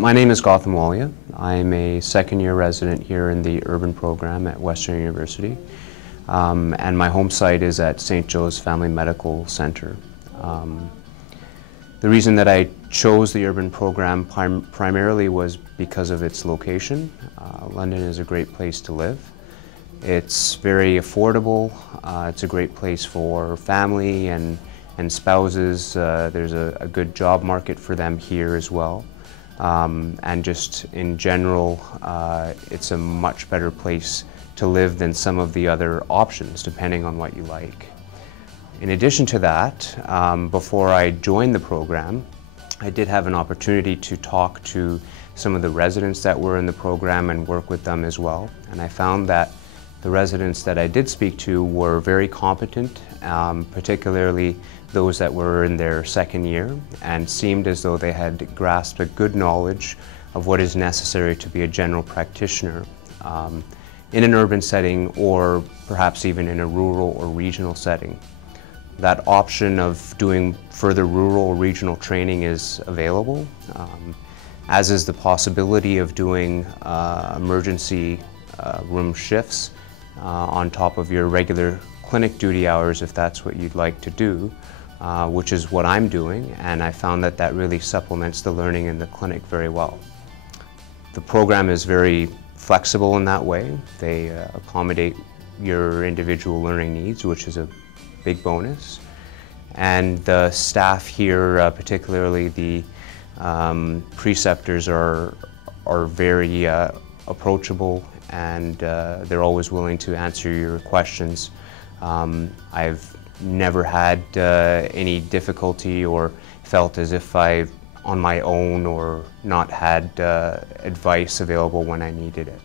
My name is Gautam Walia. I'm a second-year resident here in the urban program at Western University, and my home site is at St. Joe's Family Medical Center. The reason that I chose the urban program primarily was because of its location. London is a great place to live. It's very affordable. It's a great place for family and spouses. There's a good job market for them here as well. And just in general, it's a much better place to live than some of the other options, depending on what you like. In addition to that, before I joined the program, I did have an opportunity to talk to some of the residents that were in the program and work with them as well. And I found that the residents that I did speak to were very competent, particularly those that were in their second year, and seemed as though they had grasped a good knowledge of what is necessary to be a general practitioner in an urban setting, or perhaps even in a rural or regional setting. That option of doing further rural or regional training is available, as is the possibility of doing emergency room shifts on top of your regular clinic duty hours, if that's what you'd like to do, which is what I'm doing, and I found that that really supplements the learning in the clinic very well. The program is very flexible in that way. They accommodate your individual learning needs, which is a big bonus. And the staff here, particularly the preceptors, are very approachable, and they're always willing to answer your questions. I've never had any difficulty or felt as if I've on my own or not had advice available when I needed it.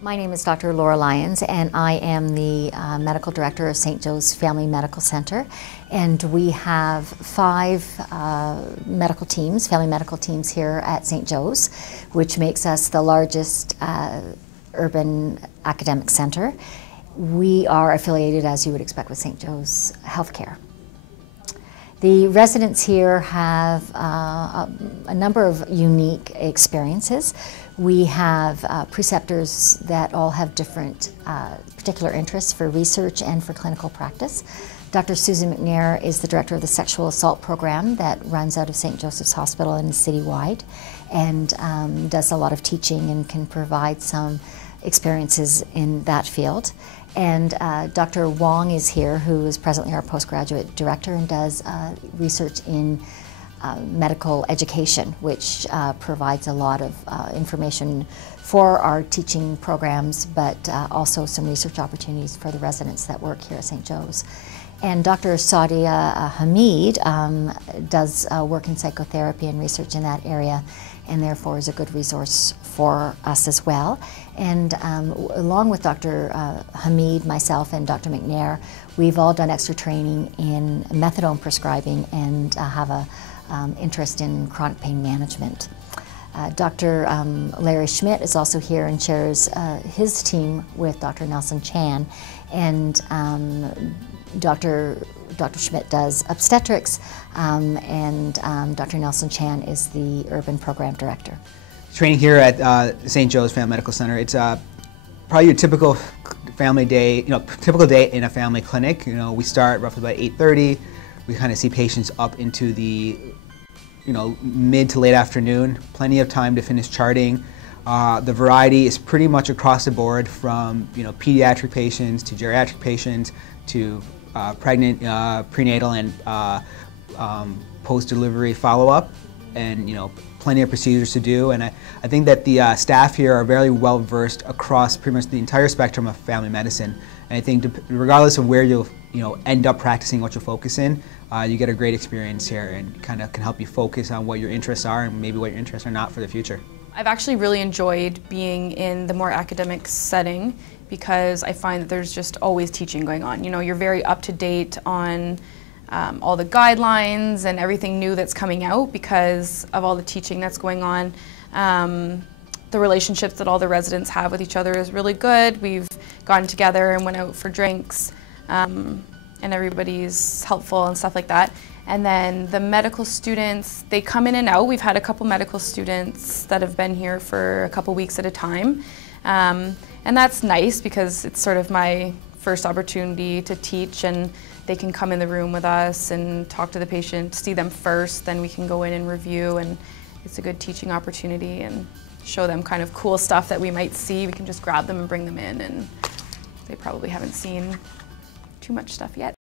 My name is Dr. Laura Lyons, and I am the Medical Director of St. Joe's Family Medical Center. And we have 5 medical teams, family medical teams here at St. Joe's, which makes us the largest urban academic center. We are affiliated, as you would expect, with St. Joe's Healthcare. The residents here have a number of unique experiences. We have preceptors that all have different particular interests for research and for clinical practice. Dr. Susan McNair is the director of the sexual assault program that runs out of St. Joseph's Hospital and is citywide, and does a lot of teaching and can provide some experiences in that field. And Dr. Wong is here, who is presently our postgraduate director and does research in medical education, which provides a lot of information for our teaching programs, but also some research opportunities for the residents that work here at St. Joe's. And Dr. Sadia Hamid does work in psychotherapy and research in that area, and therefore is a good resource for us as well. And along with Dr. Hamid, myself, and Dr. McNair, we've all done extra training in methadone prescribing and have a interest in chronic pain management. Dr. Larry Schmidt is also here and shares his team with Dr. Nelson Chan, and Dr. Schmidt does obstetrics, and Dr. Nelson Chan is the urban program director. Training here at St. Joe's Family Medical Center, it's probably your typical family day, typical day in a family clinic. We start roughly by 8:30. We kind of see patients up into the mid to late afternoon. Plenty of time to finish charting. The variety is pretty much across the board, from pediatric patients to geriatric patients to pregnant, prenatal, and post-delivery follow-up, and plenty of procedures to do. And I think that the staff here are very well versed across pretty much the entire spectrum of family medicine. And I think regardless of where you'll end up practicing, what you'll focus in, you get a great experience here, and kind of can help you focus on what your interests are and maybe what your interests are not for the future. I've actually really enjoyed being in the more academic setting, because I find that there's just always teaching going on. You're very up to date on all the guidelines and everything new that's coming out because of all the teaching that's going on. The relationships that all the residents have with each other is really good. We've gotten together and went out for drinks. and everybody's helpful and stuff like that. And then the medical students, they come in and out. We've had a couple medical students that have been here for a couple weeks at a time. And that's nice because it's sort of my first opportunity to teach, and they can come in the room with us and talk to the patient, see them first, then we can go in and review, and it's a good teaching opportunity and show them kind of cool stuff that we might see. We can just grab them and bring them in, and they probably haven't seen too much stuff yet.